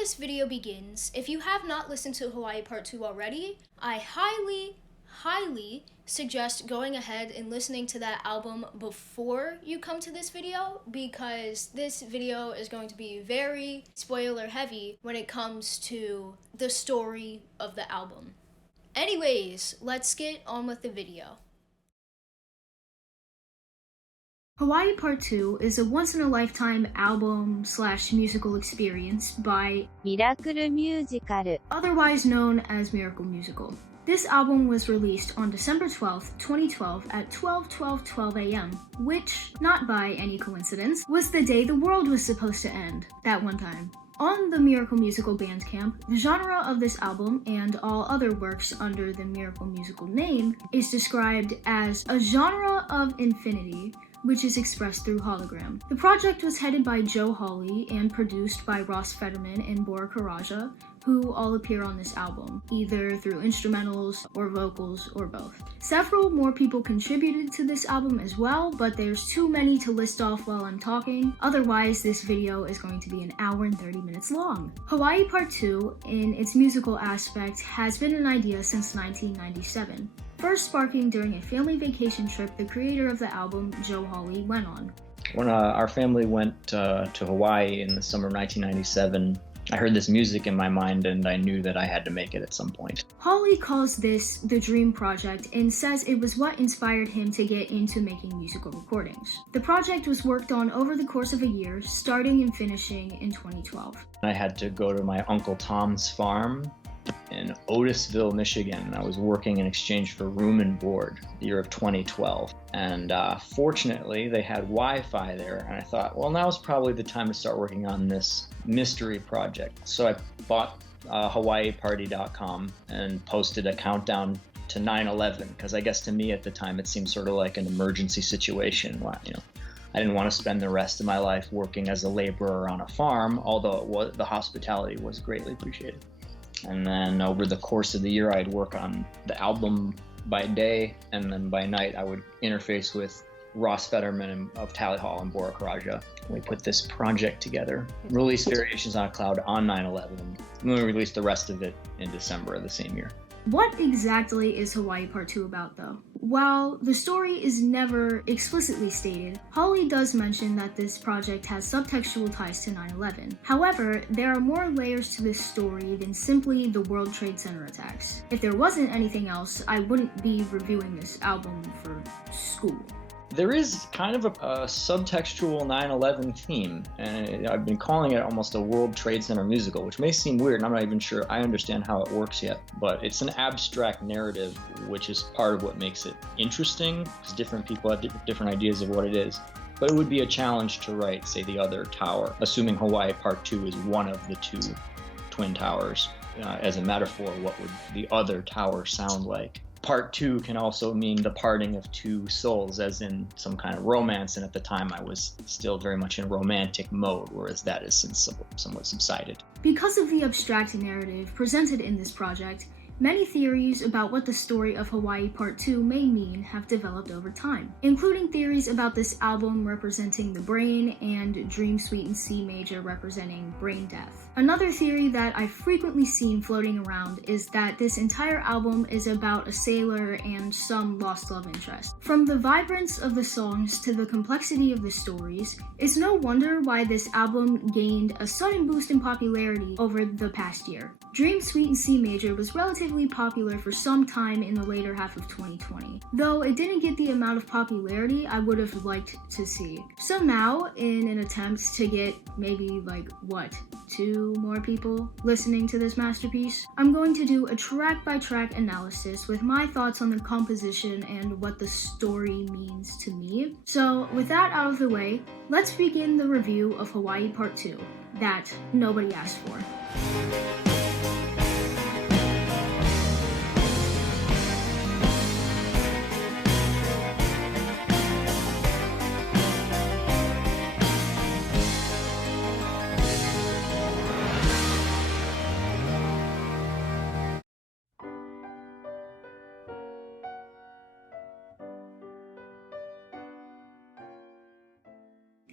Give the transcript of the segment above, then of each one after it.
this video begins, if you have not listened to Hawaii Part 2 already, I highly suggest going ahead and listening to that album before you come to this video, because this video is going to be very spoiler heavy when it comes to the story of the album. Anyways, let's get on with the video. Hawaii Part 2 is a once-in-a-lifetime album/musical experience by Miracle Musical, otherwise known as Miracle Musical. This album was released on December 12th, 2012 at 12 a.m., which, not by any coincidence, was the day the world was supposed to end, that one time. On the Miracle Musical Bandcamp, the genre of this album and all other works under the Miracle Musical name is described as a genre of infinity, which is expressed through hologram. The project was headed by Joe Hawley and produced by Ross Fetterman and Bora Karaja, who all appear on this album, either through instrumentals or vocals or both. Several more people contributed to this album as well, but there's too many to list off while I'm talking, otherwise this video is going to be an hour and 30 minutes long. Hawaii Part 2, in its musical aspect, has been an idea since 1997. First sparking during a family vacation trip the creator of the album, Joe Hawley, went on. When our family went to Hawaii in the summer of 1997, I heard this music in my mind and I knew that I had to make it at some point. Hawley calls this the dream project and says it was what inspired him to get into making musical recordings. The project was worked on over the course of a year, starting and finishing in 2012. I had to go to my Uncle Tom's farm in Otisville, Michigan. I was working in exchange for room and board, the year of 2012. And fortunately, they had Wi-Fi there, and I thought, well, now's probably the time to start working on this mystery project. So I bought HawaiiParty.com and posted a countdown to 9/11, because I guess to me at the time it seemed sort of like an emergency situation. I didn't want to spend the rest of my life working as a laborer on a farm, although the hospitality was greatly appreciated. And then over the course of the year, I'd work on the album by day, and then by night I would interface with Ross Fetterman of Tally Hall and Bora Karaja. We put this project together, released Variations on a Cloud on 9/11, and then we released the rest of it in December of the same year. What exactly is Hawaii Part 2 about, though? While the story is never explicitly stated, Hawley does mention that this project has subtextual ties to 9/11. However, there are more layers to this story than simply the World Trade Center attacks. If there wasn't anything else, I wouldn't be reviewing this album for school. There is kind of a subtextual 9/11 theme, and I've been calling it almost a World Trade Center musical, which may seem weird, and I'm not even sure I understand how it works yet, but it's an abstract narrative, which is part of what makes it interesting, because different people have different ideas of what it is. But it would be a challenge to write, say, The Other Tower, assuming Hawaii Part 2 is one of the two twin towers. As a metaphor, what would the other tower sound like? Part 2 can also mean the parting of two souls, as in some kind of romance, and at the time I was still very much in romantic mode, whereas that has since somewhat subsided. Because of the abstract narrative presented in this project, many theories about what the story of Hawaii Part 2 may mean have developed over time, including theories about this album representing the brain and Dream Suite in C Major representing brain death. Another theory that I've frequently seen floating around is that this entire album is about a sailor and some lost love interest. From the vibrance of the songs to the complexity of the stories, it's no wonder why this album gained a sudden boost in popularity over the past year. Dream Suite in C Major was relatively popular for some time in the later half of 2020, though it didn't get the amount of popularity I would have liked to see. So now, in an attempt to get maybe 2 more people listening to this masterpiece, I'm going to do a track-by-track analysis with my thoughts on the composition and what the story means to me. So with that out of the way, let's begin the review of Hawaii Part 2, that nobody asked for.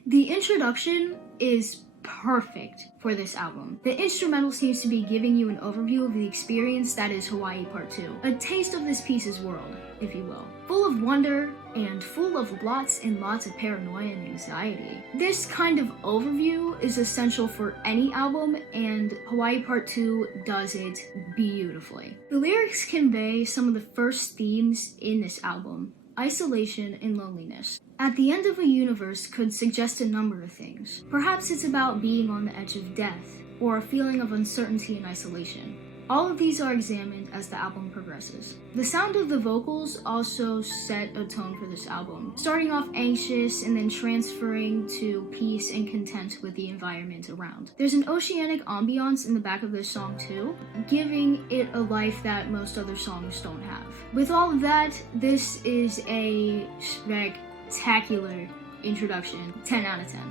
The introduction is perfect for this album. The instrumental seems to be giving you an overview of the experience that is Hawaii Part 2, a taste of this piece's world, if you will. Full of wonder and full of lots and lots of paranoia and anxiety. This kind of overview is essential for any album, and Hawaii Part 2 does it beautifully. The lyrics convey some of the first themes in this album: isolation and loneliness. At the end of a universe could suggest a number of things. Perhaps it's about being on the edge of death, or a feeling of uncertainty and isolation. All of these are examined as the album progresses. The sound of the vocals also set a tone for this album, starting off anxious and then transferring to peace and content with the environment around. There's an oceanic ambiance in the back of this song too, giving it a life that most other songs don't have. With all of that, this is a spectacular introduction, 10 out of 10.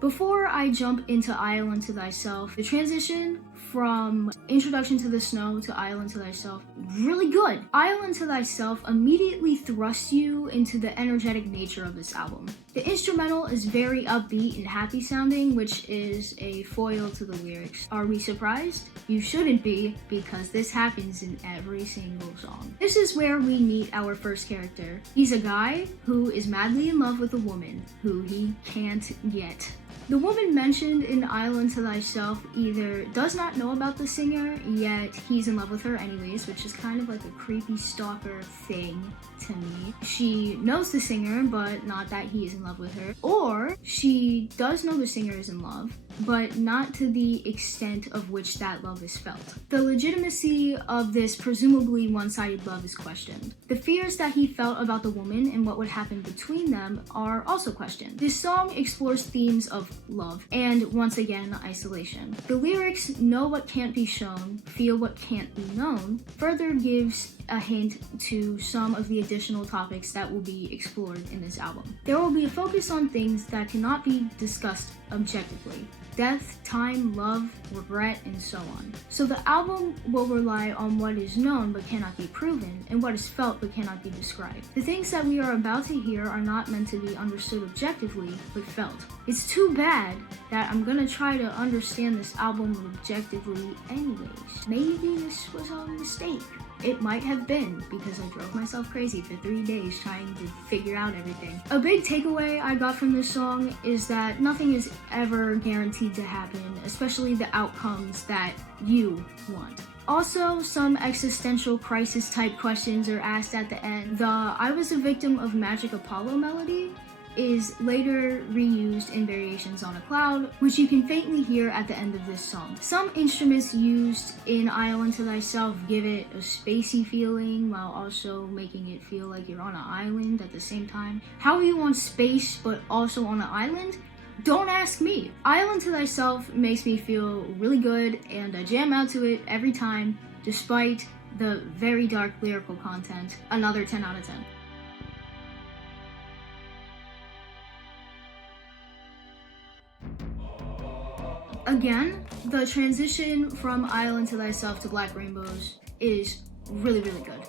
Before I jump into Island to Thyself, the transition from Introduction to the Snow to Island to Thyself, really good. Island to Thyself immediately thrusts you into the energetic nature of this album. The instrumental is very upbeat and happy sounding, which is a foil to the lyrics. Are we surprised? You shouldn't be, because this happens in every single song. This is where we meet our first character. He's a guy who is madly in love with a woman who he can't get. The woman mentioned in Island to Thyself either does not know about the singer, yet he's in love with her anyways, which is kind of like a creepy stalker thing to me. She knows the singer, but not that he is in love with her. Or she does know the singer is in love, but not to the extent of which that love is felt. The legitimacy of this presumably one-sided love is questioned. The fears that he felt about the woman and what would happen between them are also questioned. This song explores themes of love and, once again, isolation. The lyrics, know what can't be shown, feel what can't be known, further gives a hint to some of the additional topics that will be explored in this album. There will be a focus on things that cannot be discussed objectively: death, time, love, regret, and so on. So the album will rely on what is known but cannot be proven, and what is felt but cannot be described. The things that we are about to hear are not meant to be understood objectively, but felt. It's too bad that I'm gonna try to understand this album objectively anyways. Maybe this was a mistake. It might have been, because I drove myself crazy for 3 days trying to figure out everything. A big takeaway I got from this song is that nothing is ever guaranteed to happen, especially the outcomes that you want. Also, some existential crisis type questions are asked at the end. The "I was a victim of Magic Apollo" melody is later reused in Variations on a Cloud, which you can faintly hear at the end of this song. Some instruments used in Island to Thyself give it a spacey feeling while also making it feel like you're on an island at the same time. How are you on space but also on an island? Don't ask me. Island to Thyself makes me feel really good, and I jam out to it every time, despite the very dark lyrical content. Another 10 out of 10. Again, the transition from Island to Thyself to Black Rainbows is really, really good.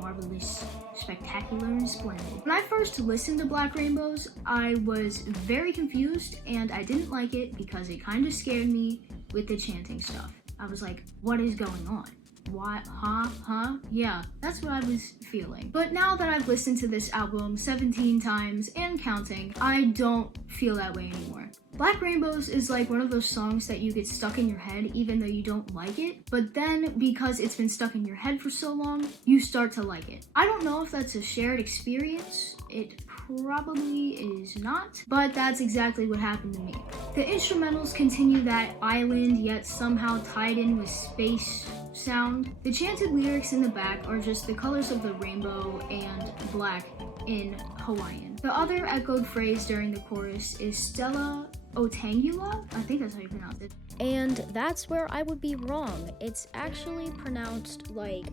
Marvelous, spectacular, and splendid. When I first listened to Black Rainbows, I was very confused, and I didn't like it because it kind of scared me with the chanting stuff. I was like, what is going on? What? Huh? Yeah, that's what I was feeling. But now that I've listened to this album 17 times and counting, I don't feel that way anymore. Black Rainbows is like one of those songs that you get stuck in your head even though you don't like it, but then because it's been stuck in your head for so long, you start to like it. I don't know if that's a shared experience. It probably is not, but that's exactly what happened to me. The instrumentals continue that island yet somehow tied in with space sound. The chanted lyrics in the back are just the colors of the rainbow and black in Hawaiian. The other echoed phrase during the chorus is Stella Otangula? I think that's how you pronounce it. And that's where I would be wrong. It's actually pronounced like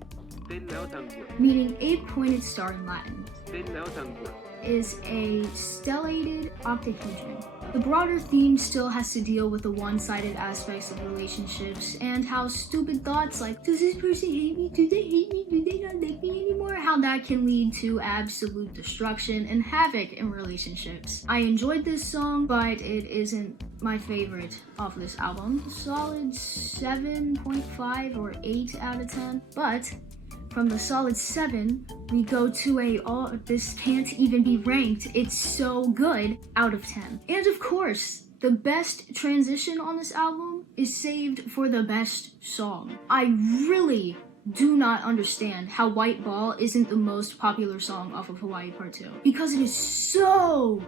meaning 8-pointed star in Latin. Is a stellated octahedron. The broader theme still has to deal with the one-sided aspects of relationships and how stupid thoughts like, does this person hate me? Do they hate me? Do they not like me anymore? How that can lead to absolute destruction and havoc in relationships. I enjoyed this song, but it isn't my favorite off this album. Solid 7.5 or 8 out of 10. But from the solid 7, we go to this can't even be ranked, it's so good, out of 10. And of course, the best transition on this album is saved for the best song. I really do not understand how White Ball isn't the most popular song off of Hawaii Part 2, because it is so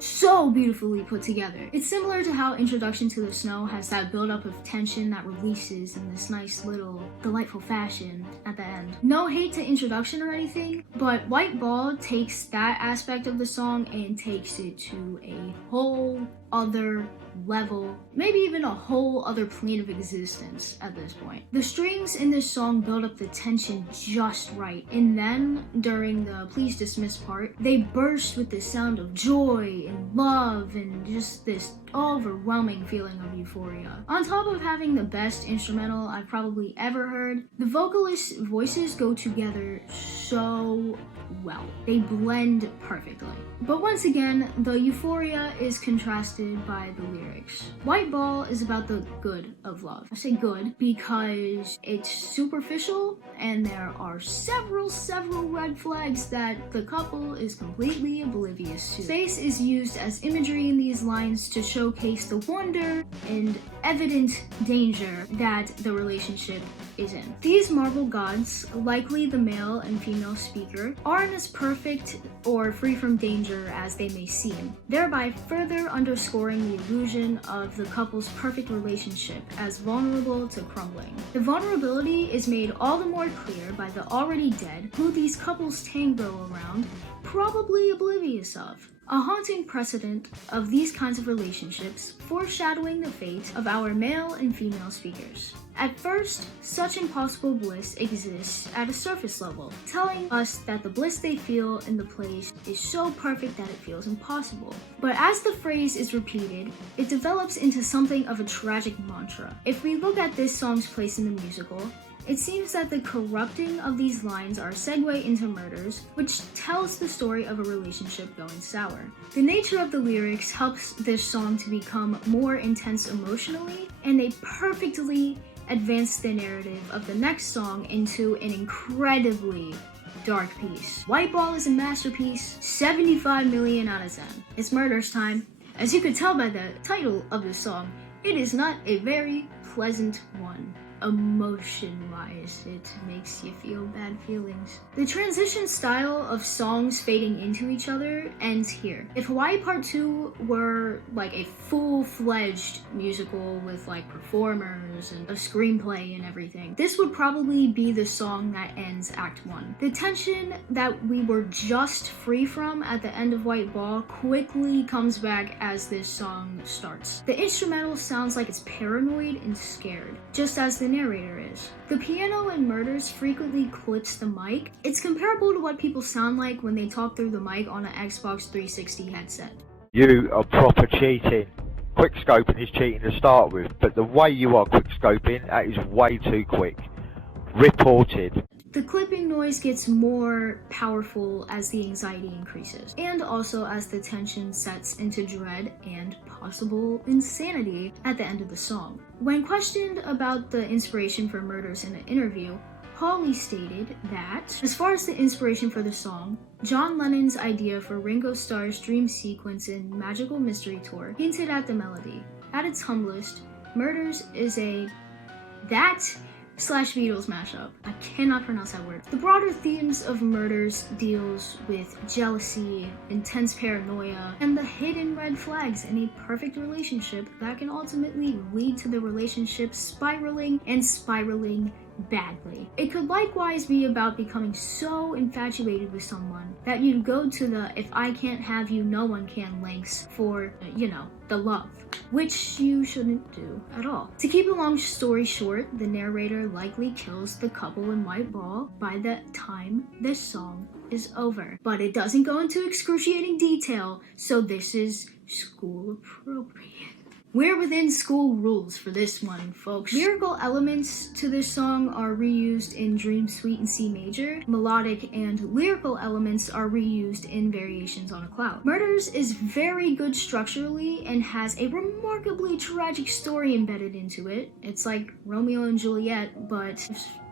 beautifully put together. It's similar to how Introduction to the Snow has that buildup of tension that releases in this nice little delightful fashion at the end. No hate to Introduction or anything, but White Ball takes that aspect of the song and takes it to a whole other level, maybe even a whole other plane of existence at this point. The strings in this song build up the tension just right, and then during the Please Dismiss part, they burst with the sound of joy and love and just this overwhelming feeling of euphoria. On top of having the best instrumental I've probably ever heard, the vocalists' voices go together so well. They blend perfectly. But once again, the euphoria is contrasted by the lyrics. White Ball is about the good of love. I say good because it's superficial and there are several red flags that the couple is completely oblivious to. Space is used as imagery in these lines to showcase the wonder and evident danger that the relationship is in. These marble gods, likely the male and female speaker, aren't as perfect or free from danger as they may seem, thereby further underscoring the illusion of the couple's perfect relationship as vulnerable to crumbling. The vulnerability is made all the more clear by the already dead, who these couples tango around, probably oblivious of. A haunting precedent of these kinds of relationships, foreshadowing the fate of our male and female speakers. At first, such impossible bliss exists at a surface level, telling us that the bliss they feel in the place is so perfect that it feels impossible. But as the phrase is repeated, it develops into something of a tragic mantra. If we look at this song's place in the musical, it seems that the corrupting of these lines are a segue into murders, which tells the story of a relationship going sour. The nature of the lyrics helps this song to become more intense emotionally, and they perfectly advance the narrative of the next song into an incredibly dark piece. White Ball is a masterpiece, 75 million out of 10. It's murders time. As you could tell by the title of the song, it is not a very pleasant one. Emotion-wise, it makes you feel bad feelings. The transition style of songs fading into each other ends here. If Hawaii Part 2 were like a full-fledged musical with like performers and a screenplay and everything, this would probably be the song that ends Act 1. The tension that we were just free from at the end of White Ball quickly comes back as this song starts. The instrumental sounds like it's paranoid and scared, just as the narrator is. The piano in Murders frequently clips the mic. It's comparable to what people sound like when they talk through the mic on an Xbox 360 headset. You are proper cheating. Quickscoping is cheating to start with, but the way you are quickscoping, that is way too quick. Reported. The clipping noise gets more powerful as the anxiety increases, and also as the tension sets into dread and possible insanity at the end of the song. When questioned about the inspiration for Murders in an interview, Hawley stated that, as far as the inspiration for the song, John Lennon's idea for Ringo Starr's dream sequence in Magical Mystery Tour hinted at the melody. At its humblest, Murders is a /Beatles mashup. I cannot pronounce that word. The broader themes of Murders deals with jealousy, intense paranoia, and the hidden red flags in a perfect relationship that can ultimately lead to the relationship spiraling badly. It could likewise be about becoming so infatuated with someone that you'd go to the "if I can't have you, no one can" lengths for, the love, which you shouldn't do at all. To keep a long story short, the narrator likely kills the couple in White Ball by the time this song is over. But it doesn't go into excruciating detail, so this is school appropriate. We're within school rules for this one, folks. Lyrical elements to this song are reused in Dream Suite in C major. Melodic and lyrical elements are reused in Variations on a Cloud. Murders is very good structurally and has a remarkably tragic story embedded into it. It's like Romeo and Juliet, but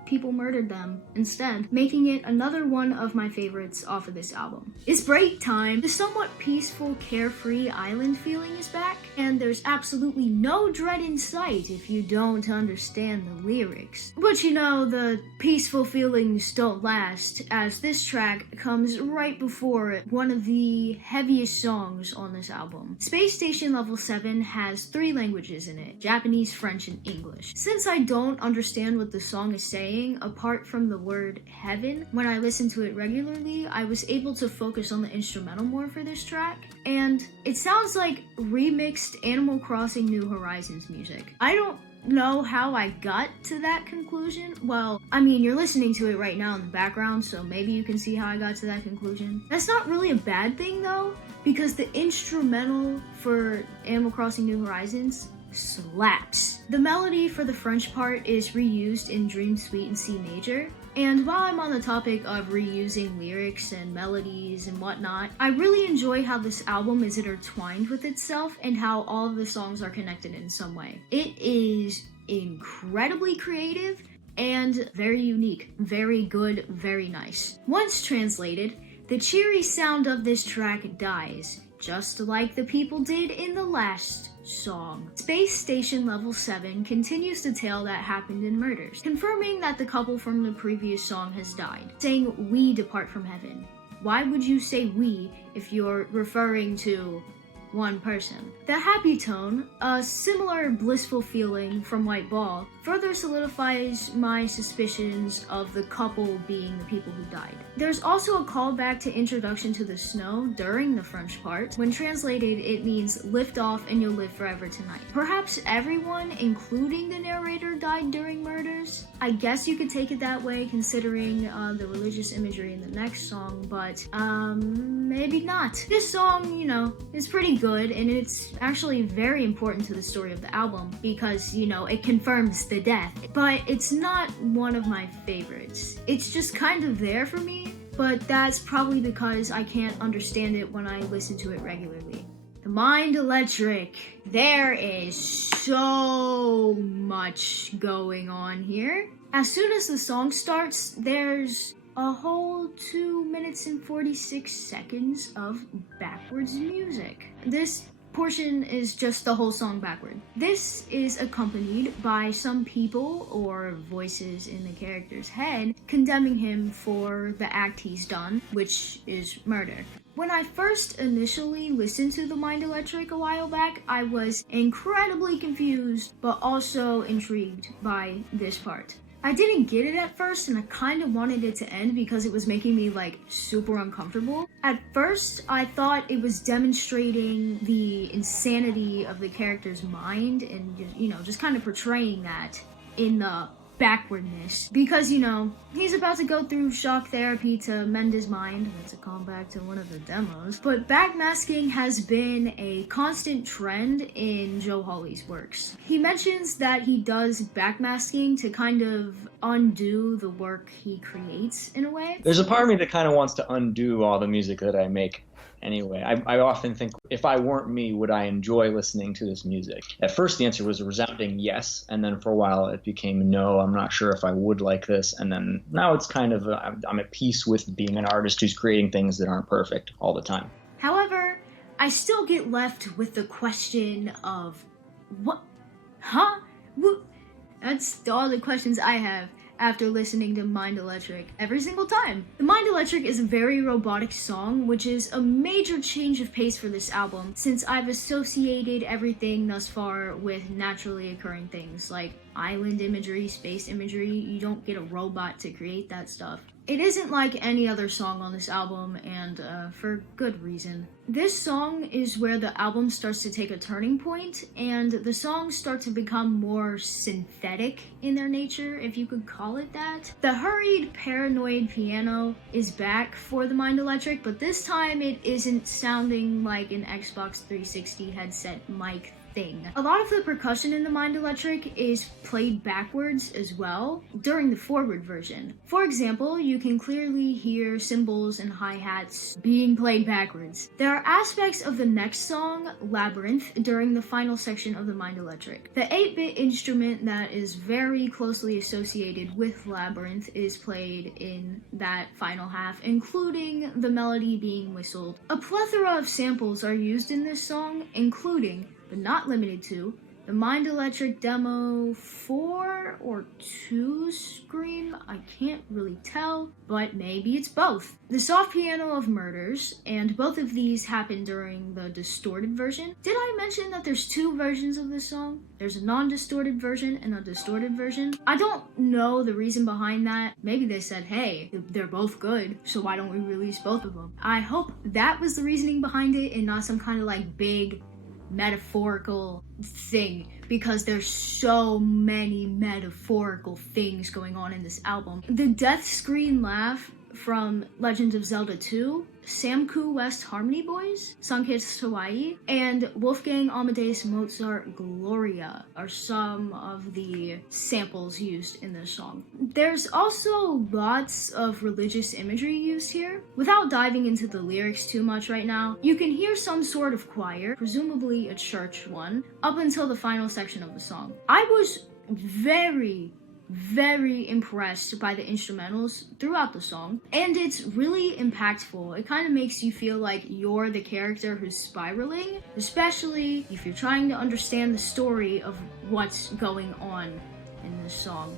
people murdered them instead, making it another one of my favorites off of this album. It's break time. The somewhat peaceful, carefree island feeling is back, and there's absolutely no dread in sight if you don't understand the lyrics. But you know, the peaceful feelings don't last, as this track comes right before one of the heaviest songs on this album. Space Station Level 7 has 3 languages in it: Japanese, French, and English. Since I don't understand what the song is saying, apart from the word heaven, when I listen to it regularly, I was able to focus on the instrumental more for this track, and it sounds like remixed Animal Crossing New Horizons music. I don't know how I got to that conclusion. Well, I mean, you're listening to it right now in the background, so maybe you can see how I got to that conclusion. That's not really a bad thing though, because the instrumental for Animal Crossing New Horizons slaps. The melody for the French part is reused in Dream Suite in C major. And while I'm on the topic of reusing lyrics and melodies and whatnot, I really enjoy how this album is intertwined with itself and how all of the songs are connected in some way. It is incredibly creative and very unique, very good, very nice. Once translated, the cheery sound of this track dies, just like the people did in the last song. Space Station Level 7 continues the tale that happened in Murders, confirming that the couple from the previous song has died, saying, "We depart from heaven." Why would you say we if you're referring to one person? The happy tone, a similar blissful feeling from White Ball, further solidifies my suspicions of the couple being the people who died. There's also a callback to Introduction to the Snow during the French part. When translated, it means lift off and you'll live forever tonight. Perhaps everyone, including the narrator, died during Murders. I guess you could take it that way considering the religious imagery in the next song, but maybe not. This song, you know, is pretty good, and it's actually very important to the story of the album because, you know, it confirms the death, but it's not one of my favorites. It's just kind of there for me, but that's probably because I can't understand it when I listen to it regularly. The Mind Electric. There is so much going on here. As soon as the song starts, there's a whole 2 minutes and 46 seconds of backwards music. This portion is just the whole song backward. This is accompanied by some people or voices in the character's head condemning him for the act he's done, which is murder. When I first initially listened to The Mind Electric a while back, I was incredibly confused but also intrigued by this part. I didn't get it at first, and I kind of wanted it to end because it was making me like super uncomfortable. At first, I thought it was demonstrating the insanity of the character's mind and, you know, just kind of portraying that in the backwardness, because, you know, he's about to go through shock therapy to mend his mind. That's a callback to one of the demos. But backmasking has been a constant trend in Joe Hawley's works. He mentions that he does backmasking to kind of undo the work he creates in a way. There's a part of me that kind of wants to undo all the music that I make anyway. I often think, if I weren't me, would I enjoy listening to this music? At first the answer was a resounding yes, and then for a while it became no, I'm not sure if I would like this, and then now it's kind of, I'm at peace with being an artist who's creating things that aren't perfect all the time. However, I still get left with the question of, what? Huh? That's all the questions I have after listening to Mind Electric every single time. The Mind Electric is a very robotic song, which is a major change of pace for this album, since I've associated everything thus far with naturally occurring things like island imagery, space imagery. You don't get a robot to create that stuff. It isn't like any other song on this album, and for good reason. This song is where the album starts to take a turning point, and the songs start to become more synthetic in their nature, if you could call it that. The hurried, paranoid piano is back for the Mind Electric, but this time it isn't sounding like an Xbox 360 headset mic thing. A lot of the percussion in the Mind Electric is played backwards as well during the forward version. For example, you can clearly hear cymbals and hi-hats being played backwards. There are aspects of the next song, Labyrinth, during the final section of the Mind Electric. The 8-bit instrument that is very closely associated with Labyrinth is played in that final half, including the melody being whistled. A plethora of samples are used in this song, including but not limited to, the Mind Electric Demo 4 or 2 Scream, I can't really tell, but maybe it's both. The soft piano of Murders, and both of these happen during the distorted version. Did I mention that there's 2 versions of this song? There's a non-distorted version and a distorted version. I don't know the reason behind that. Maybe they said, hey, they're both good, so why don't we release both of them? I hope that was the reasoning behind it and not some kind of like big metaphorical thing, because there's so many metaphorical things going on in this album. The death screen laugh from Legend of Zelda 2, Samku West Harmony Boys, Sunkissed Hawaii, and Wolfgang Amadeus Mozart Gloria are some of the samples used in this song. There's also lots of religious imagery used here. Without diving into the lyrics too much right now, you can hear some sort of choir, presumably a church one, up until the final section of the song. I was very impressed by the instrumentals throughout the song, and it's really impactful. It kind of makes you feel like you're the character who's spiraling, especially if you're trying to understand the story of what's going on in this song.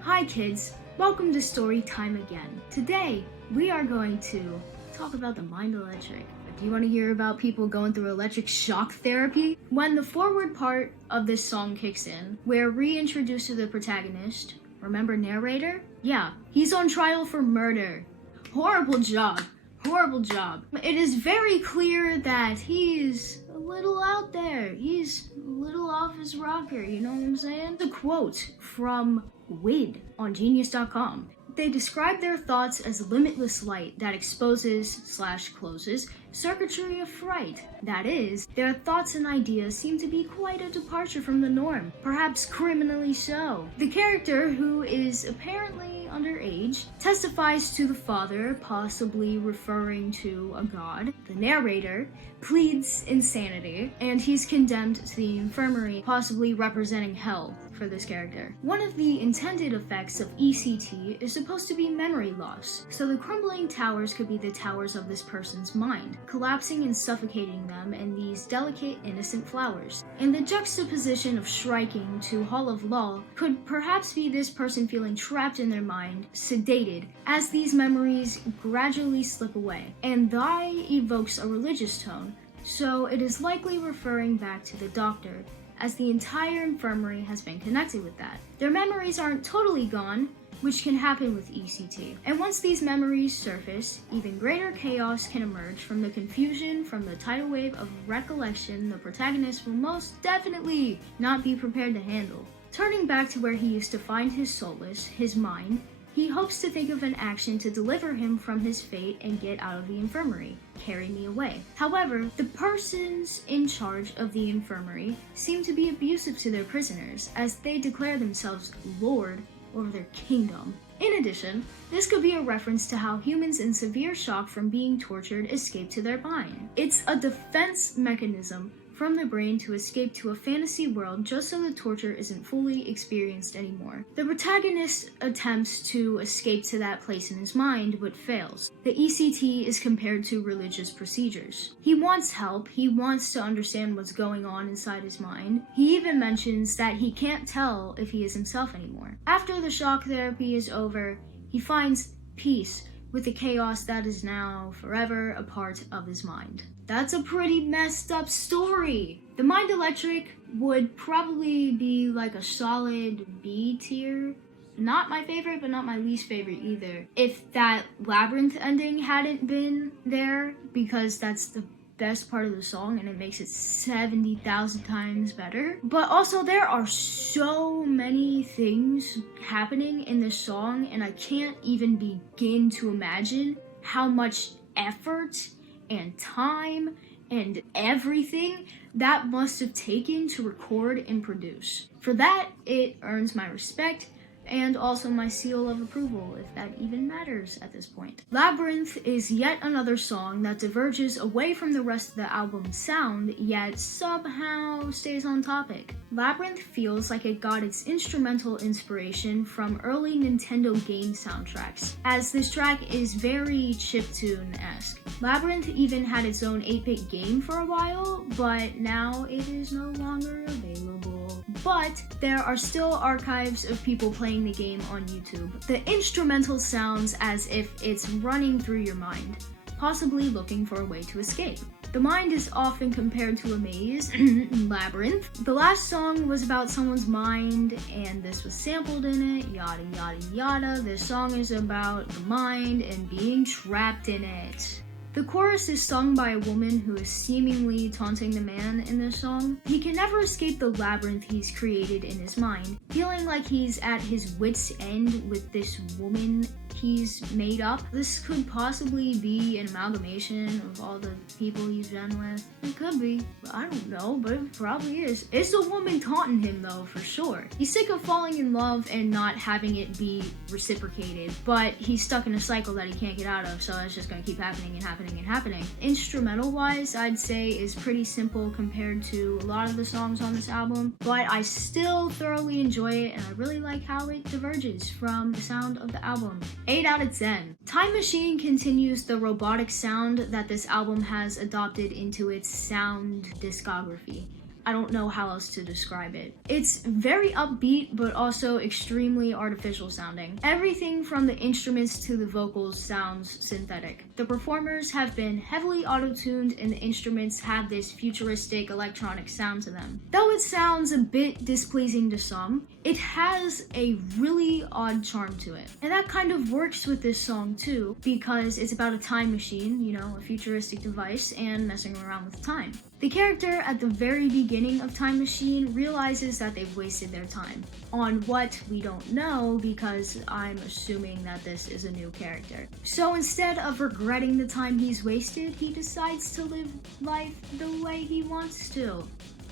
Hi kids, welcome to Story Time again. Today, we are going to talk about the Mind Electric. Do you want to hear about people going through electric shock therapy? When the forward part of this song kicks in, we're reintroduced to the protagonist. Remember narrator? Yeah, he's on trial for murder. Horrible job. It is very clear that he's a little out there. He's a little off his rocker, you know what I'm saying? A quote from Wid on Genius.com. They describe their thoughts as limitless light that exposes/closes circuitry of fright. That is, their thoughts and ideas seem to be quite a departure from the norm, perhaps criminally so. The character, who is apparently underage, testifies to the father, possibly referring to a god. The narrator pleads insanity, and he's condemned to the infirmary, possibly representing hell for this character. One of the intended effects of ECT is supposed to be memory loss, so the crumbling towers could be the towers of this person's mind, collapsing and suffocating them in these delicate, innocent flowers. And the juxtaposition of striking to Hall of Law could perhaps be this person feeling trapped in their mind, sedated, as these memories gradually slip away. And thy evokes a religious tone, so it is likely referring back to the doctor, as the entire infirmary has been connected with that. Their memories aren't totally gone, which can happen with ECT. And once these memories surface, even greater chaos can emerge from the confusion from the tidal wave of recollection the protagonist will most definitely not be prepared to handle. Turning back to where he used to find his solace, his mind, he hopes to think of an action to deliver him from his fate and get out of the infirmary. Carry me away. However, the persons in charge of the infirmary seem to be abusive to their prisoners, as they declare themselves lord over their kingdom. In addition, this could be a reference to how humans in severe shock from being tortured escape to their mind. It's a defense mechanism from the brain to escape to a fantasy world just so the torture isn't fully experienced anymore. The protagonist attempts to escape to that place in his mind, but fails. The ECT is compared to religious procedures. He wants help, he wants to understand what's going on inside his mind. He even mentions that he can't tell if he is himself anymore. After the shock therapy is over, he finds peace with the chaos that is now forever a part of his mind. That's a pretty messed up story. The Mind Electric would probably be like a solid B tier not my favorite, but not my least favorite either. If that labyrinth ending hadn't been there, because that's the best part of the song and it makes it 70,000 times better. But also there are so many things happening in this song, and I can't even begin to imagine how much effort and time and everything that must have taken to record and produce. For that, it earns my respect and also my seal of approval, if that even matters at this point. Labyrinth is yet another song that diverges away from the rest of the album's sound, yet somehow stays on topic. Labyrinth feels like it got its instrumental inspiration from early Nintendo game soundtracks, as this track is very chiptune-esque. Labyrinth even had its own 8-bit game for a while, but now it is no longer available. But there are still archives of people playing the game on YouTube. The instrumental sounds as if it's running through your mind, possibly looking for a way to escape. The mind is often compared to a maze, Labyrinth. The last song was about someone's mind, and this was sampled in it, yada yada yada. This song is about the mind and being trapped in it. The chorus is sung by a woman who is seemingly taunting the man in this song. He can never escape the labyrinth he's created in his mind, feeling like he's at his wit's end with this woman he's made up. This could possibly be an amalgamation of all the people he's been with. It could be, but I don't know, but it probably is. It's a woman taunting him though, for sure. He's sick of falling in love and not having it be reciprocated, but he's stuck in a cycle that he can't get out of, so it's just gonna keep happening and happening and happening. Instrumental wise, I'd say is pretty simple compared to a lot of the songs on this album, but I still thoroughly enjoy it and I really like how it diverges from the sound of the album. 8 out of 10. Time Machine continues the robotic sound that this album has adopted into its sound discography. I don't know how else to describe it. It's very upbeat, but also extremely artificial sounding. Everything from the instruments to the vocals sounds synthetic. The performers have been heavily auto-tuned and the instruments have this futuristic electronic sound to them. Though it sounds a bit displeasing to some, it has a really odd charm to it. And that kind of works with this song too, because it's about a time machine, you know, a futuristic device, and messing around with time. The character at the very beginning of Time Machine realizes that they've wasted their time. On what, we don't know, because I'm assuming that this is a new character. So instead of regretting the time he's wasted, he decides to live life the way he wants to,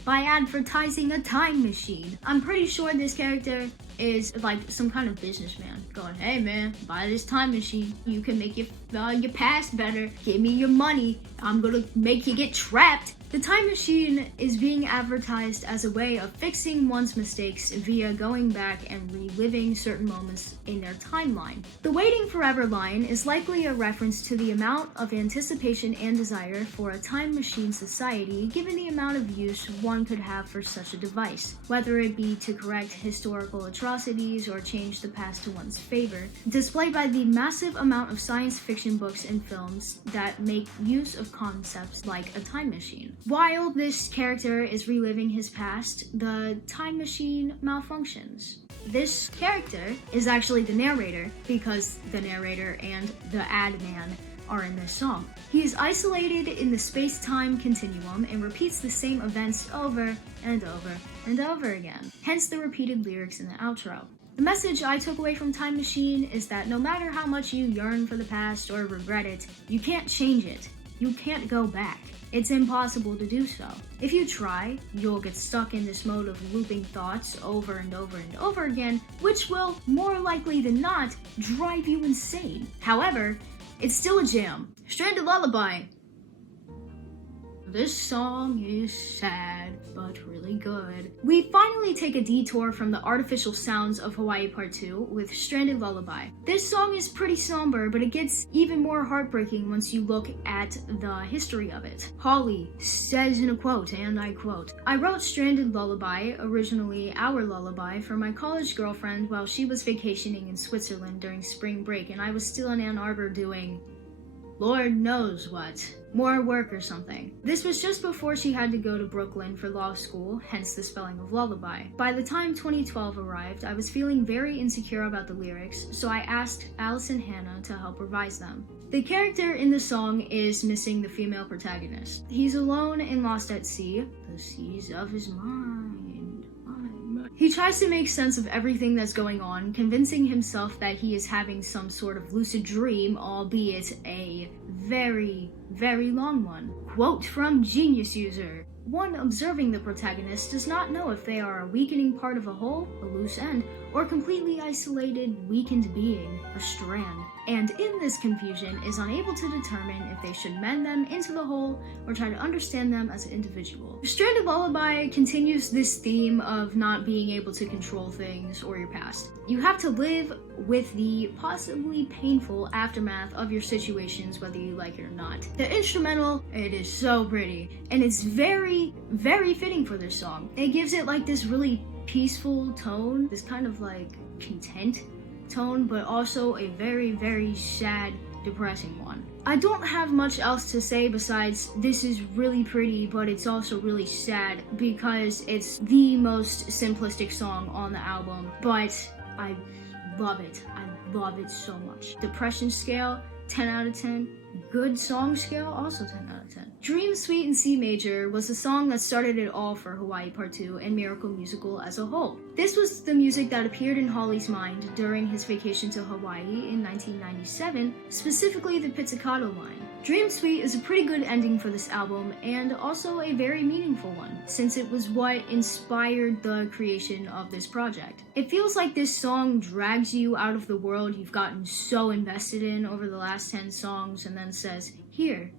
by advertising a time machine. I'm pretty sure this character is like some kind of businessman going, hey man, buy this time machine. You can make your past better. Give me your money. I'm gonna make you get trapped. The time machine is being advertised as a way of fixing one's mistakes via going back and reliving certain moments in their timeline. The waiting forever line is likely a reference to the amount of anticipation and desire for a time machine society given the amount of use one could have for such a device, whether it be to correct historical atrocities or change the past to one's favor, displayed by the massive amount of science fiction books and films that make use of concepts like a time machine. While this character is reliving his past, the time machine malfunctions. This character is actually the narrator, because the narrator and the ad man are in this song. He is isolated in the space-time continuum and repeats the same events over and over and over again, hence the repeated lyrics in the outro. The message I took away from Time Machine is that no matter how much you yearn for the past or regret it, you can't change it. You can't go back. It's impossible to do so. If you try, you'll get stuck in this mode of looping thoughts over and over and over again, which will, more likely than not, drive you insane. However, it's still a jam. Stranded Lullaby. This song is sad, but really good. We finally take a detour from the artificial sounds of Hawaii Part 2 with Stranded Lullaby. This song is pretty somber, but it gets even more heartbreaking once you look at the history of it. Holly says in a quote, and I quote, "I wrote Stranded Lullaby, originally our lullaby, for my college girlfriend while she was vacationing in Switzerland during spring break and I was still in Ann Arbor doing..." Lord knows what. More work or something. This was just before she had to go to Brooklyn for law school, hence the spelling of lullaby. By the time 2012 arrived, I was feeling very insecure about the lyrics, so I asked Alice and Hannah to help revise them. The character in the song is missing the female protagonist. He's alone and lost at sea, the seas of his mind. He tries to make sense of everything that's going on, convincing himself that he is having some sort of lucid dream, albeit a very, very long one. Quote from Genius User. One observing the protagonist does not know if they are a weakening part of a whole, a loose end, or completely isolated, weakened being, a strand, and in this confusion is unable to determine if they should mend them into the whole or try to understand them as an individual. Stranded Lullaby continues this theme of not being able to control things or your past. You have to live with the possibly painful aftermath of your situations, whether you like it or not. The instrumental, it is so pretty, and it's very, very fitting for this song. It gives it like this really peaceful tone, this kind of like content tone, but also a very, very sad, depressing one. I don't have much else to say besides this is really pretty, but it's also really sad because it's the most simplistic song on the album, but I love it. I love it so much. Depression scale, 10 out of 10. Good song scale, also 10 out of 10. Dream Suite in C Major was the song that started it all for Hawaii Part 2 and Miracle Musical as a whole. This was the music that appeared in Holly's mind during his vacation to Hawaii in 1997, specifically the Pizzicato line. Dream Suite is a pretty good ending for this album and also a very meaningful one, since it was what inspired the creation of this project. It feels like this song drags you out of the world you've gotten so invested in over the last 10 songs and then says, here,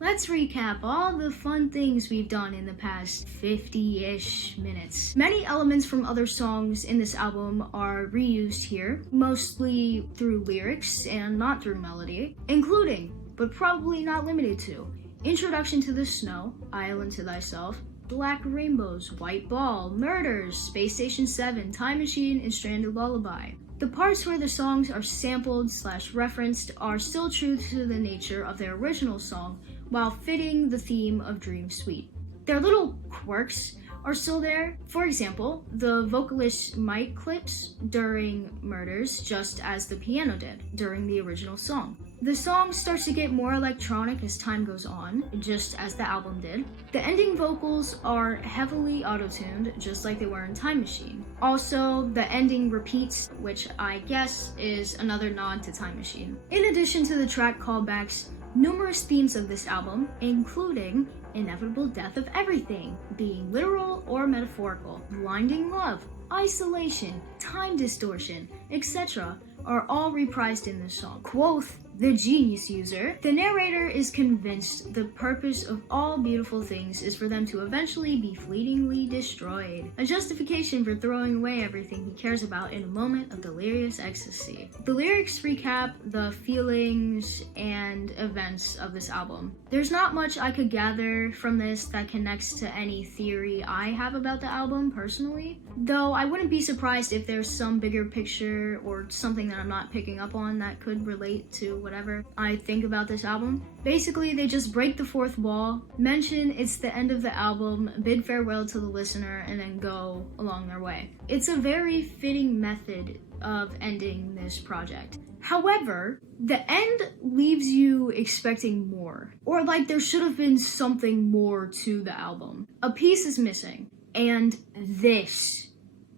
let's recap all the fun things we've done in the past 50-ish minutes. Many elements from other songs in this album are reused here, mostly through lyrics and not through melody, including, but probably not limited to, Introduction to the Snow, Island to Thyself, Black Rainbows, White Ball, Murders, Space Station 7, Time Machine, and Stranded Lullaby. The parts where the songs are sampled/referenced are still true to the nature of their original song, while fitting the theme of Dream Suite. Their little quirks are still there. For example, the vocalist's mic clips during Murders just as the piano did during the original song. The song starts to get more electronic as time goes on, just as the album did. The ending vocals are heavily auto-tuned, just like they were in Time Machine. Also, the ending repeats, which I guess is another nod to Time Machine. In addition to the track callbacks, numerous themes of this album, including inevitable death of everything, being literal or metaphorical, blinding love, isolation, time distortion, etc., are all reprised in this song. Quoth the Genius User, the narrator is convinced the purpose of all beautiful things is for them to eventually be fleetingly destroyed, a justification for throwing away everything he cares about in a moment of delirious ecstasy. The lyrics recap the feelings and events of this album. There's not much I could gather from this that connects to any theory I have about the album personally, though I wouldn't be surprised if there's some bigger picture or something that I'm not picking up on that could relate to whatever I think about this album. Basically, they just break the fourth wall, mention it's the end of the album, bid farewell to the listener, and then go along their way. It's a very fitting method of ending this project. However, the end leaves you expecting more, or like there should have been something more to the album. A piece is missing, and this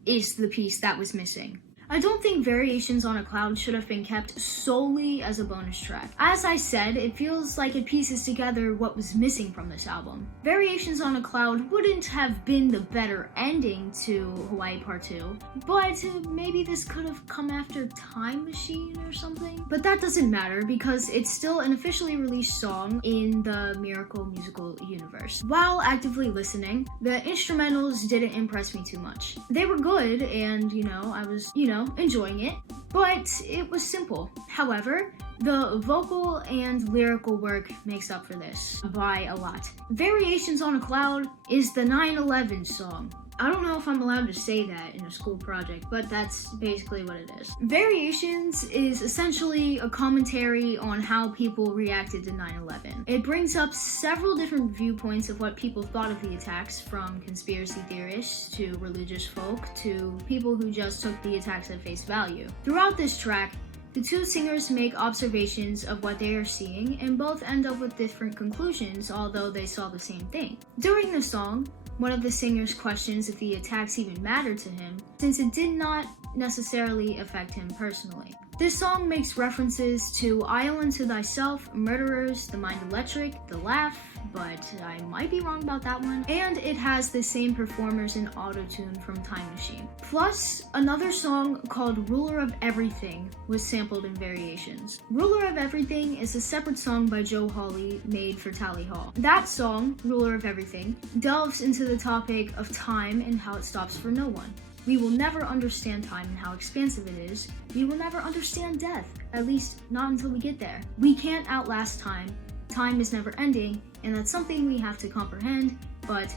is the piece that was missing. I don't think Variations on a Cloud should have been kept solely as a bonus track. As I said, it feels like it pieces together what was missing from this album. Variations on a Cloud wouldn't have been the better ending to Hawaii Part 2, but maybe this could have come after Time Machine or something. But that doesn't matter because it's still an officially released song in the Miracle Musical universe. While actively listening, the instrumentals didn't impress me too much. They were good and, I was, enjoying it, but it was simple. However, the vocal and lyrical work makes up for this by a lot. Variations on a Cloud is the 9/11 song. I don't know if I'm allowed to say that in a school project, but that's basically what it is. Variations is essentially a commentary on how people reacted to 9/11. It brings up several different viewpoints of what people thought of the attacks, from conspiracy theorists to religious folk to people who just took the attacks at face value. Throughout this track, the two singers make observations of what they are seeing and both end up with different conclusions, although they saw the same thing. During the song, one of the singers questions if the attacks even mattered to him, since it did not necessarily affect him personally. This song makes references to Island to Thyself, Murderers, The Mind Electric, The Laugh, but I might be wrong about that one, and it has the same performers in autotune from Time Machine. Plus, another song called Ruler of Everything was sampled in variations. Ruler of Everything is a separate song by Joe Hawley made for Tally Hall. That song, Ruler of Everything, delves into the topic of time and how it stops for no one. We will never understand time and how expansive it is. We will never understand death, at least not until we get there. We can't outlast time. Time is never ending, and that's something we have to comprehend, but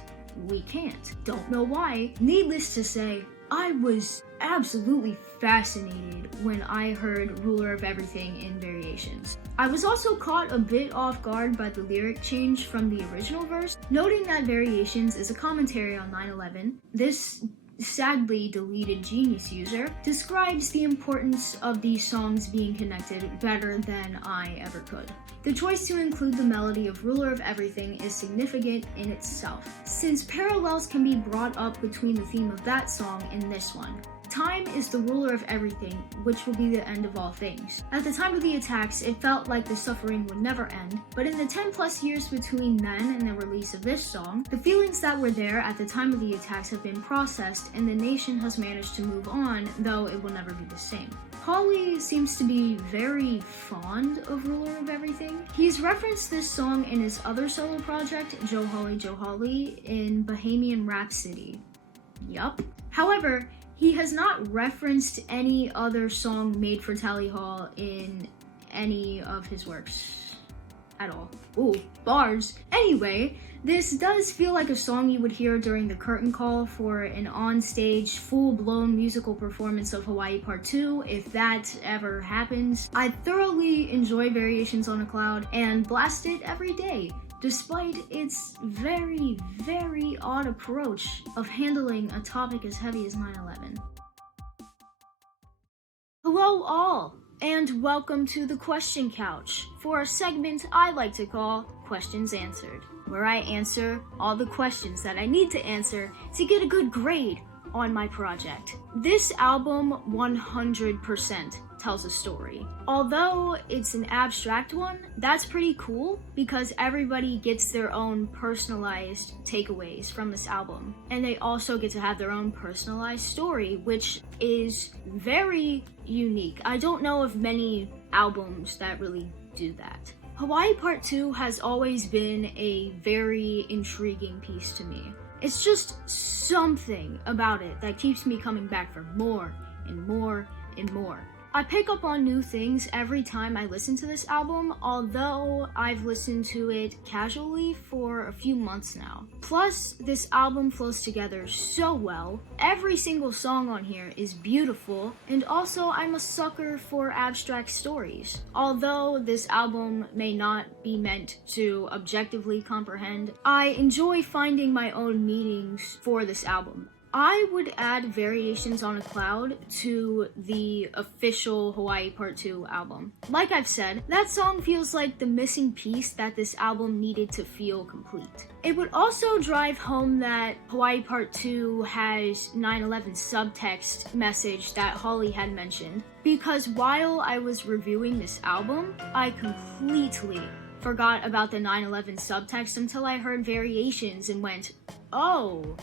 we can't. Don't know why. Needless to say, I was absolutely fascinated when I heard Ruler of Everything in variations. I was also caught a bit off guard by the lyric change from the original verse. Noting that variations is a commentary on 9/11, this sadly deleted Genius user describes the importance of these songs being connected better than I ever could. The choice to include the melody of Ruler of Everything is significant in itself, since parallels can be brought up between the theme of that song and this one. Time is the ruler of everything, which will be the end of all things. At the time of the attacks, it felt like the suffering would never end, but in the 10 plus years between then and the release of this song, the feelings that were there at the time of the attacks have been processed and the nation has managed to move on, though it will never be the same. Hawley seems to be very fond of Ruler of Everything. He's referenced this song in his other solo project, Joe Hawley, in Bohemian Rhapsody. Yup. However, he has not referenced any other song made for Tally Hall in any of his works at all. Ooh, bars. Anyway, this does feel like a song you would hear during the curtain call for an on-stage, full-blown musical performance of Hawaii Part 2, if that ever happens. I thoroughly enjoy Variations on a Cloud and blast it every day, despite its very, very odd approach of handling a topic as heavy as 9/11. Hello all, and welcome to the Question Couch, for a segment I like to call Questions Answered, where I answer all the questions that I need to answer to get a good grade on my project. This album 100% tells a story. Although it's an abstract one, that's pretty cool because everybody gets their own personalized takeaways from this album. And they also get to have their own personalized story, which is very unique. I don't know of many albums that really do that. Hawaii Part 2 has always been a very intriguing piece to me. It's just something about it that keeps me coming back for more and more and more. I pick up on new things every time I listen to this album, although I've listened to it casually for a few months now. Plus, this album flows together so well. Every single song on here is beautiful, and also I'm a sucker for abstract stories. Although this album may not be meant to objectively comprehend, I enjoy finding my own meanings for this album. I would add Variations on a Cloud to the official Hawaii Part 2 album. Like I've said, that song feels like the missing piece that this album needed to feel complete. It would also drive home that Hawaii Part 2 has 9/11 subtext message that Hawley had mentioned, because while I was reviewing this album, I completely forgot about the 9/11 subtext until I heard Variations and went, oh,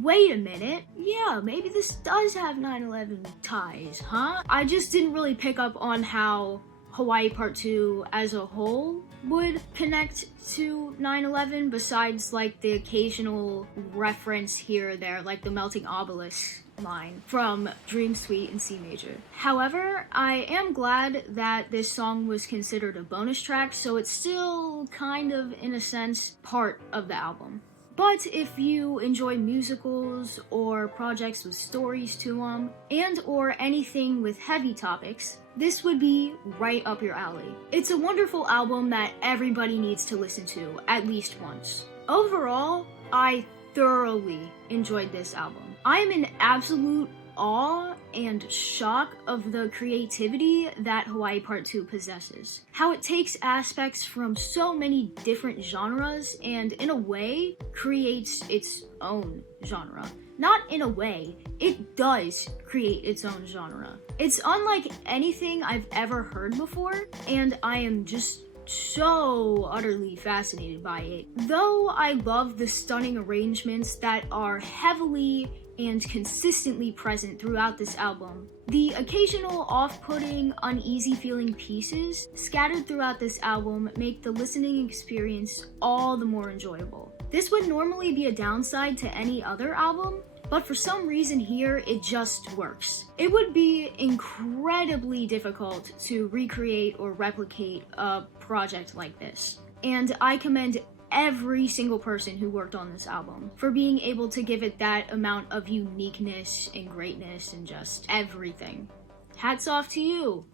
wait a minute, yeah, maybe this does have 9/11 ties, huh? I just didn't really pick up on how Hawaii Part 2 as a whole would connect to 9/11, besides like the occasional reference here or there, like the melting obelisk line from Dream Suite in C major. However, I am glad that this song was considered a bonus track, so it's still kind of, in a sense, part of the album. But if you enjoy musicals or projects with stories to them, and or anything with heavy topics, this would be right up your alley. It's a wonderful album that everybody needs to listen to at least once. Overall, I thoroughly enjoyed this album. I am in absolute awe and shock of the creativity that Hawaii Part 2 possesses. How it takes aspects from so many different genres and, in a way, creates its own genre. Not in a way, it does create its own genre. It's unlike anything I've ever heard before, and I am just so utterly fascinated by it. Though I love the stunning arrangements that are heavily and consistently present throughout this album, the occasional off-putting, uneasy feeling pieces scattered throughout this album make the listening experience all the more enjoyable. This would normally be a downside to any other album, but for some reason here, it just works. It would be incredibly difficult to recreate or replicate a project like this, and I commend every single person who worked on this album for being able to give it that amount of uniqueness and greatness and just everything. Hats off to you.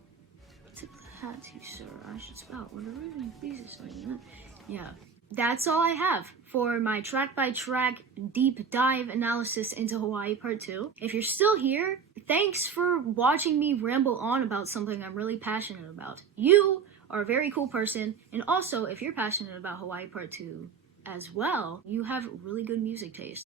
Tip the hat to you, sir. I should spout whatever pieces like that. Yeah. That's all I have for my track-by-track deep dive analysis into Hawaii Part 2. If you're still here, thanks for watching me ramble on about something I'm really passionate about. You are a very cool person, and also, if you're passionate about Hawaii Part 2 as well, you have really good music taste.